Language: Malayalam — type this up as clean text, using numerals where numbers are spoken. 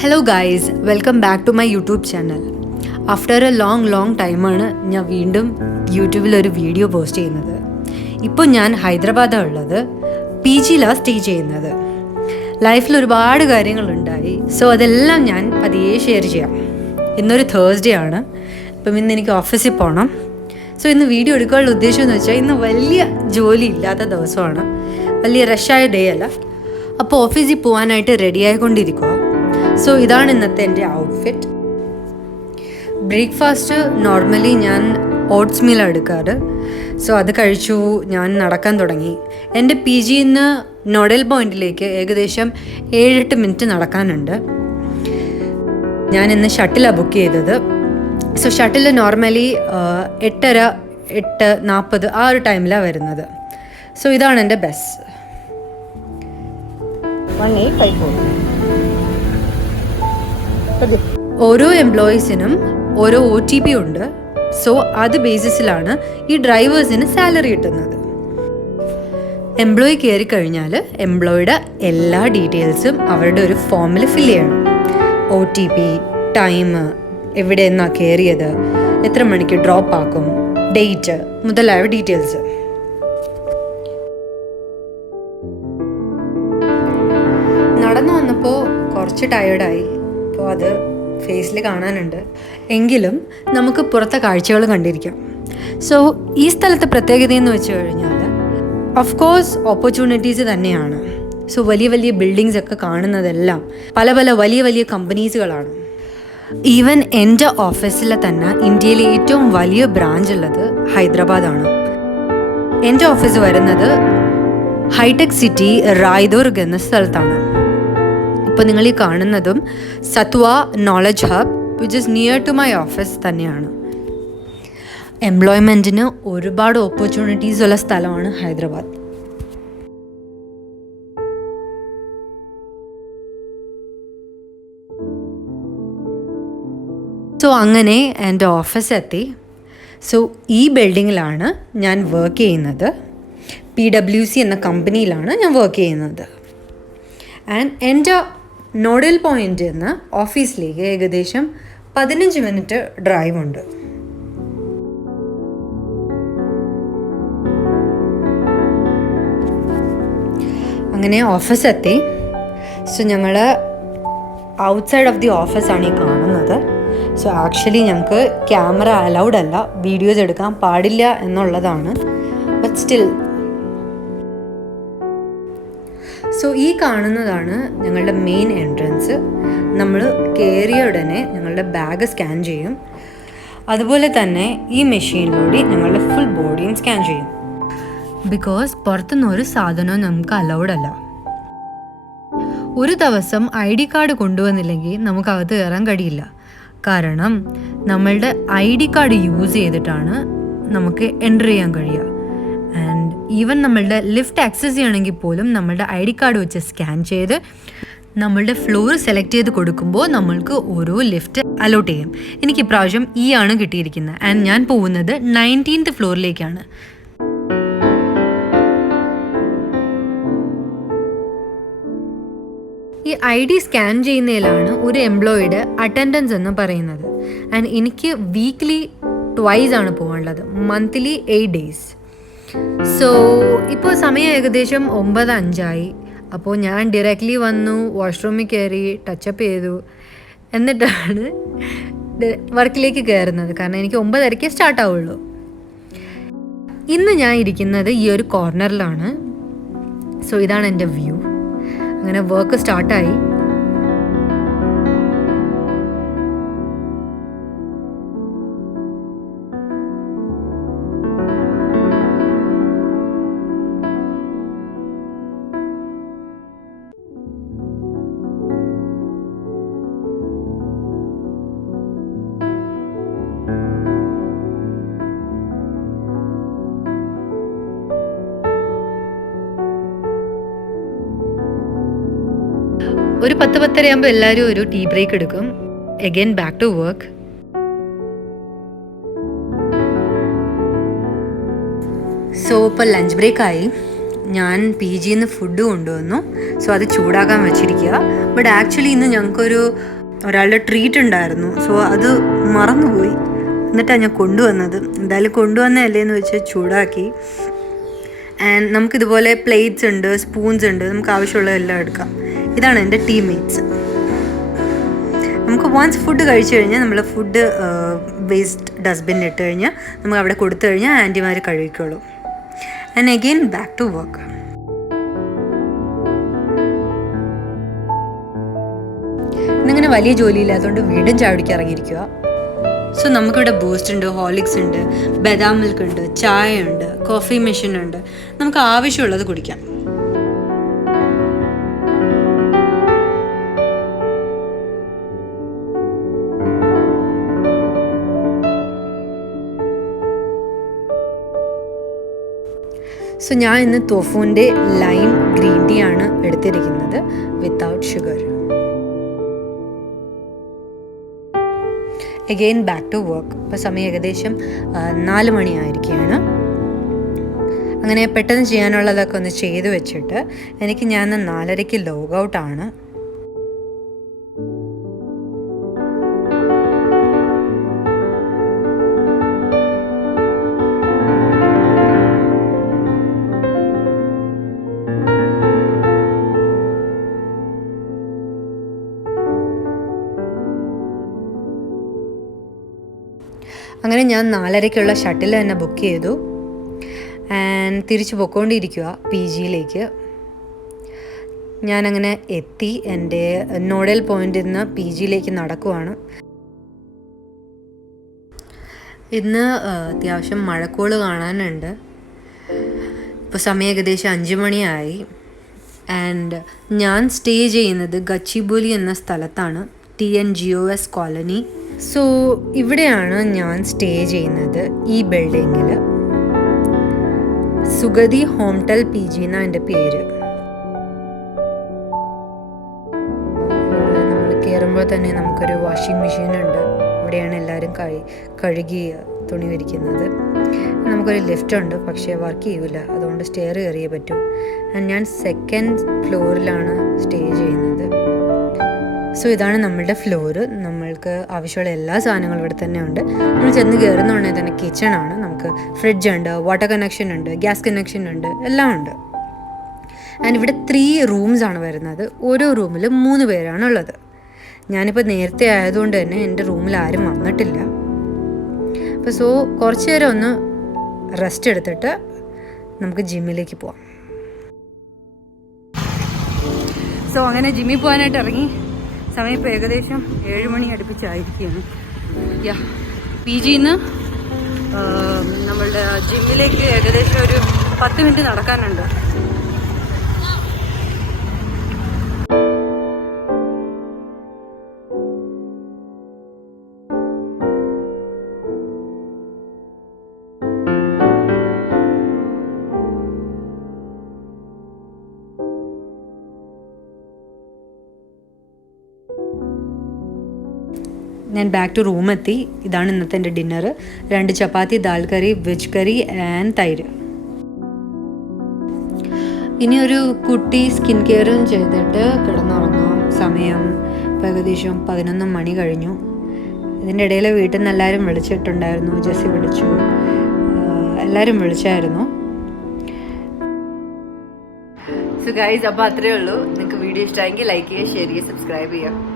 Hello guys, welcome back to my YouTube channel. After a long ടൈമാണ് ഞാൻ വീണ്ടും യൂട്യൂബിലൊരു വീഡിയോ പോസ്റ്റ് ചെയ്യുന്നത്. ഇപ്പോൾ ഞാൻ ഹൈദരാബാദാണ് ഉള്ളത്. PGയിലാണ് സ്റ്റേ ചെയ്യുന്നത്. ലൈഫിൽ ഒരുപാട് കാര്യങ്ങളുണ്ടായി, സോ അതെല്ലാം ഞാൻ പതിയെ ഷെയർ ചെയ്യാം. ഇന്നൊരു തേഴ്സ്ഡേ ആണ്, അപ്പം ഇന്ന് എനിക്ക് ഓഫീസിൽ പോകണം. സോ ഇന്ന് വീഡിയോ എടുക്കാനുള്ള ഉദ്ദേശം എന്ന് വെച്ചാൽ ഇന്ന് വലിയ ജോലി ഇല്ലാത്ത ദിവസമാണ്, വലിയ റഷായ ഡേ അല്ല. അപ്പോൾ ഓഫീസിൽ പോകാനായിട്ട് റെഡി ആയിക്കൊണ്ടിരിക്കുക. സോ ഇതാണ് ഇന്നത്തെ എൻ്റെ ഔട്ട്ഫിറ്റ്. ബ്രേക്ക്ഫാസ്റ്റ് നോർമലി ഞാൻ ഓട്സ് മീലാണ് എടുക്കാറ്. സോ അത് കഴിച്ചു, ഞാൻ നടക്കാൻ തുടങ്ങി. എൻ്റെ PGയിൽ നിന്ന് നോഡൽ പോയിന്റിലേക്ക് ഏകദേശം 7-8 മിനിറ്റ് നടക്കാനുണ്ട്. ഞാൻ ഇന്ന് ഷട്ടിലാണ് ബുക്ക് ചെയ്തത്. സോ ഷട്ടിൽ നോർമലി 8:30, 8:40 ആ ഒരു ടൈമിലാണ് വരുന്നത്. സോ ഇതാണ് എൻ്റെ ബസ്. 1854. ഓരോ എംപ്ലോയീസിനും ഓരോ OTP ഉണ്ട്. സോ അത് ബേസിസിലാണ് ഈ ഡ്രൈവേഴ്സിന് സാലറി കിട്ടുന്നത്. എംപ്ലോയി കയറി കഴിഞ്ഞാൽ എംപ്ലോയിയുടെ എല്ലാ ഡീറ്റെയിൽസും അവരുടെ ഒരു ഫോമിൽ ഫില്ല് ചെയ്യണം. OTP, ടൈം, എവിടെ നിന്നാണ് കയറിയത്, എത്ര മണിക്ക് ഡ്രോപ്പ് ആക്കും, ഡേറ്റ് മുതലായ ഡീറ്റെയിൽസ്. നടന്നു വന്നപ്പോൾ കുറച്ച് ടയേർഡായി. അപ്പോൾ അത് ഫേസിൽ കാണാനുണ്ട്. എങ്കിലും നമുക്ക് പുറത്തെ കാഴ്ചകൾ കണ്ടിരിക്കാം. സോ ഈ സ്ഥലത്തെ പ്രത്യേകതയെന്ന് വെച്ച് കഴിഞ്ഞാൽ ഓഫ് കോഴ്സ് ഓപ്പർച്യൂണിറ്റീസ് തന്നെയാണ്. സോ വലിയ ബിൽഡിങ്സ് ഒക്കെ കാണുന്നതെല്ലാം പല വലിയ കമ്പനീസുകളാണ്. ഈവൻ എൻ്റെ ഓഫീസിലെ തന്നെ ഇന്ത്യയിലെ ഏറ്റവും വലിയ ബ്രാഞ്ച് ഉള്ളത് ഹൈദരാബാദാണ്. എൻ്റെ ഓഫീസ് വരുന്നത് ഹൈടെക് സിറ്റി റായ്ദുർഗ് എന്ന സ്ഥലത്താണ്. ഇപ്പോൾ നിങ്ങൾ ഈ കാണുന്നതും Sathwa knowledge hub, which is near to my office തന്നെയാണ്. എംപ്ലോയ്മെൻറ്റിന് ഒരുപാട് ഓപ്പർച്യൂണിറ്റീസ് ഉള്ള സ്ഥലമാണ് ഹൈദരാബാദ്. സോ അങ്ങനെ എൻ്റെ ഓഫീസ് എത്തി. സോ ഈ ബിൽഡിങ്ങിലാണ് ഞാൻ വർക്ക് ചെയ്യുന്നത്. PwC എന്ന കമ്പനിയിലാണ് ഞാൻ വർക്ക് ചെയ്യുന്നത്. ആൻഡ് എൻ്റെ നോഡൽ പോയിൻ്റ് എന്ന ഓഫീസിലേക്ക് ഏകദേശം 15 മിനിറ്റ് ഡ്രൈവ് ഉണ്ട്. അങ്ങനെ ഓഫീസ് എത്തി. സോ ഞങ്ങൾ ഔട്ട്സൈഡ് ഓഫ് ദി ഓഫീസാണ് ഈ കാണുന്നത്. സോ ആക്ച്വലി ഞങ്ങൾക്ക് ക്യാമറ അലൗഡ് അല്ല, വീഡിയോസ് എടുക്കാൻ പാടില്ല എന്നുള്ളതാണ്. But still. സോ ഈ കാണുന്നതാണ് ഞങ്ങളുടെ മെയിൻ എൻട്രൻസ്. നമ്മൾ കയറിയ ഉടനെ ഞങ്ങളുടെ ബാഗ് സ്കാൻ ചെയ്യും. അതുപോലെ തന്നെ ഈ മെഷീനിലൂടെ ഞങ്ങളുടെ ഫുൾ ബോഡിയും സ്കാൻ ചെയ്യും. ബിക്കോസ് പുറത്തുനിന്ന് ഒരു സാധനവും നമുക്ക് അലൗഡ് അല്ല. ഒരു ദിവസം ID കാർഡ് കൊണ്ടുവന്നില്ലെങ്കിൽ നമുക്ക് അകത്ത് കയറാൻ കഴിയില്ല. കാരണം നമ്മളുടെ ID കാർഡ് യൂസ് ചെയ്തിട്ടാണ് നമുക്ക് എൻ്റർ ചെയ്യാൻ കഴിയുക. ആൻഡ് ഈവൻ നമ്മളുടെ ലിഫ്റ്റ് ആക്സസ് ചെയ്യണമെങ്കിൽ പോലും നമ്മളുടെ ID കാർഡ് വെച്ച് സ്കാൻ ചെയ്ത് നമ്മളുടെ ഫ്ലോർ സെലക്ട് ചെയ്ത് കൊടുക്കുമ്പോൾ നമ്മൾക്ക് ഓരോ ലിഫ്റ്റ് അലോട്ട് ചെയ്യും. എനിക്ക് ഇപ്രാവശ്യം ആണ് കിട്ടിയിരിക്കുന്നത്. ആൻഡ് ഞാൻ പോകുന്നത് 19th ഫ്ലോറിലേക്കാണ്. ഈ ID സ്കാൻ ചെയ്യുന്നതിലാണ് ഒരു എംപ്ലോയിയുടെ അറ്റൻഡൻസ് എന്ന് പറയുന്നത്. ആൻഡ് എനിക്ക് വീക്ക്ലി 2 ആണ് പോകാനുള്ളത്, മന്ത്ലി 8 days. സോ ഇപ്പോൾ സമയം ഏകദേശം 9:05. അപ്പോൾ ഞാൻ ഡയറക്റ്റ്ലി വന്നു, വാഷ്റൂമിൽ കയറി, ടച്ചപ്പ് ചെയ്തു, എന്നിട്ടാണ് വർക്കിലേക്ക് കയറുന്നത്. കാരണം എനിക്ക് 9:30 സ്റ്റാർട്ട് ആവുള്ളൂ. ഇന്ന് ഞാൻ ഇരിക്കുന്നത് ഈ ഒരു കോർണറിലാണ്. സോ ഇതാണ് എൻ്റെ വ്യൂ. അങ്ങനെ വർക്ക് സ്റ്റാർട്ടായി. ഒരു 10-10:30 ആകുമ്പോൾ എല്ലാവരും ഒരു ടീ ബ്രേക്ക് എടുക്കും. Again back to work. So ഇപ്പോൾ ലഞ്ച് ബ്രേക്കായി. ഞാൻ പി ജിന്ന് ഫുഡ് കൊണ്ടുവന്നു. സോ അത് ചൂടാക്കാൻ വെച്ചിരിക്കുക. ബട്ട് ആക്ച്വലി ഇന്ന് ഞങ്ങൾക്കൊരു ഒരാളുടെ ട്രീറ്റ് ഉണ്ടായിരുന്നു. സോ അത് മറന്നുപോയി. എന്നിട്ടാണ് ഞാൻ കൊണ്ടുവന്നത്. എന്തായാലും കൊണ്ടുവന്നതല്ലേ എന്ന് വെച്ച് ചൂടാക്കി. ആൻഡ് നമുക്കിതുപോലെ പ്ലേറ്റ്സ് ഉണ്ട്, സ്പൂൺസ് ഉണ്ട്, നമുക്ക് ആവശ്യമുള്ളതെല്ലാം എടുക്കാം. ഇതാണ് എൻ്റെ ടീംമേറ്റ്സ്. നമുക്ക് വൺസ് ഫുഡ് കഴിച്ചു കഴിഞ്ഞാൽ നമ്മൾ ഫുഡ് വേസ്റ്റ് ഡസ്റ്റ്ബിന്നിൽ ഇട്ട് കഴിഞ്ഞാൽ നമുക്ക് അവിടെ കൊടുത്തു കഴിഞ്ഞാൽ ആൻറ്റിമാർ കഴിക്കുള്ളൂ. And again back to work. ഇന്നിങ്ങനെ വലിയ ജോലിയില്ലാത്തതുകൊണ്ട് വീണ്ടും ചാടിക്ക് ഇറങ്ങിയിരിക്കുക. സോ നമുക്കിവിടെ ബൂസ്റ്റ് ഉണ്ട്, ഹോർലിക്സ് ഉണ്ട്, ബദാം മിൽക്ക് ഉണ്ട്, ചായ ഉണ്ട്, കോഫി മെഷീൻ ഉണ്ട്. നമുക്ക് ആവശ്യമുള്ളത് കുടിക്കാം. സോ ഞാൻ ഇന്ന് തോഫുവിൻ്റെ ലൈം ഗ്രീൻ ടീ ആണ് എടുത്തിരിക്കുന്നത്, without sugar. Again back to work. ഇപ്പോൾ സമയം ഏകദേശം 4 മണിയായിരിക്കുകയാണ്. അങ്ങനെ പെട്ടെന്ന് ചെയ്യാനുള്ളതൊക്കെ ഒന്ന് ചെയ്ത് വെച്ചിട്ട് ഞാൻ 4:30 ലോഗ് ഔട്ടാണ്. അങ്ങനെ ഞാൻ 4:30 ഷട്ടിൽ തന്നെ ബുക്ക് ചെയ്തു. ആൻഡ് തിരിച്ച് പോയിക്കൊണ്ടിരിക്കുക പി ജിയിലേക്ക്. ഞാനങ്ങനെ എത്തി. എൻ്റെ നോഡൽ പോയിന്റിൽ നിന്ന് പി ജിയിലേക്ക് നടക്കുവാണ്. ഇന്ന് അത്യാവശ്യം മഴക്കോള് കാണാനുണ്ട്. ഇപ്പോൾ സമയം ഏകദേശം 5 മണിയായി. ആൻഡ് ഞാൻ സ്റ്റേ ചെയ്യുന്നത് ഗച്ചിബൗലി എന്ന സ്ഥലത്താണ്, TNGOS കോളനി. സോ ഇവിടെയാണ് ഞാൻ സ്റ്റേ ചെയ്യുന്നത്, ഈ ബിൽഡിങ്ങിൽ. സുഗതി ഹോംടെൽ PG എന്നാണ് എൻ്റെ പേര്. നമ്മൾ കയറുമ്പോൾ തന്നെ നമുക്കൊരു വാഷിംഗ് മെഷീൻ ഉണ്ട്. ഇവിടെയാണ് എല്ലാവരും കഴുകി തുണി വിരിക്കുന്നത്. നമുക്കൊരു ലിഫ്റ്റ് ഉണ്ട്, പക്ഷേ വർക്ക് ചെയ്യില്ല. അതുകൊണ്ട് സ്റ്റെയർ കയറിയേ പറ്റൂ. ഞാൻ 2nd ഫ്ലോറിലാണ് സ്റ്റേ ചെയ്യുന്നത്. സോ ഇതാണ് നമ്മളുടെ ഫ്ലോറ്. നമ്മൾക്ക് ആവശ്യമുള്ള എല്ലാ സാധനങ്ങളും ഇവിടെ തന്നെ ഉണ്ട്. നമ്മൾ ചെന്ന് കയറുന്നുണ്ടെങ്കിൽ തന്നെ കിച്ചണാണ്. നമുക്ക് ഫ്രിഡ്ജ് ഉണ്ട്, വാട്ടർ കണക്ഷൻ ഉണ്ട്, ഗ്യാസ് കണക്ഷൻ ഉണ്ട്, എല്ലാം ഉണ്ട്. ആൻഡ് ഇവിടെ 3 റൂംസാണ് വരുന്നത്. ഓരോ റൂമിലും 3 പേരാണുള്ളത്. ഞാനിപ്പോൾ നേരത്തെ ആയതുകൊണ്ട് തന്നെ എൻ്റെ റൂമിൽ ആരും വന്നിട്ടില്ല. അപ്പോൾ സോ കുറച്ച് നേരം ഒന്ന് റെസ്റ്റ് എടുത്തിട്ട് നമുക്ക് ജിമ്മിലേക്ക് പോവാം. സോ അങ്ങനെ ജിമ്മിൽ പോകാനായിട്ട് ഇറങ്ങി. സമയം ഇപ്പോൾ ഏകദേശം 7 മണി അടുപ്പിച്ചായിരിക്കുകയാണ്. പി ജിന്ന് നമ്മളുടെ ജിമ്മിലേക്ക് ഏകദേശം ഒരു 10 മിനിറ്റ് നടക്കാനുണ്ട്. ഞാൻ ബാക്ക് ടു റൂമെത്തി. ഇതാണ് ഇന്നത്തെ എൻ്റെ dinner. 2 chapati, dal curry, veg curry and തൈര്. ഇനി ഒരു കുട്ടി സ്കിൻ കെയറും ചെയ്തിട്ട് കിടന്നുറങ്ങാം. സമയം ഇപ്പോൾ ഏകദേശം 11 മണി കഴിഞ്ഞു. ഇതിൻ്റെ ഇടയിൽ വീട്ടിൽ നിന്ന് എല്ലാവരും വിളിച്ചിട്ടുണ്ടായിരുന്നു. ജെസ്സി വിളിച്ചു, എല്ലാവരും വിളിച്ചായിരുന്നു. സോ ഗൈസ്, അപ്പോൾ അത്രയേ ഉള്ളൂ. നിങ്ങൾക്ക് വീഡിയോ ഇഷ്ടമായെങ്കിൽ ലൈക്ക് ചെയ്യുക, ഷെയർ ചെയ്യുക, സബ്സ്ക്രൈബ് ചെയ്യുക.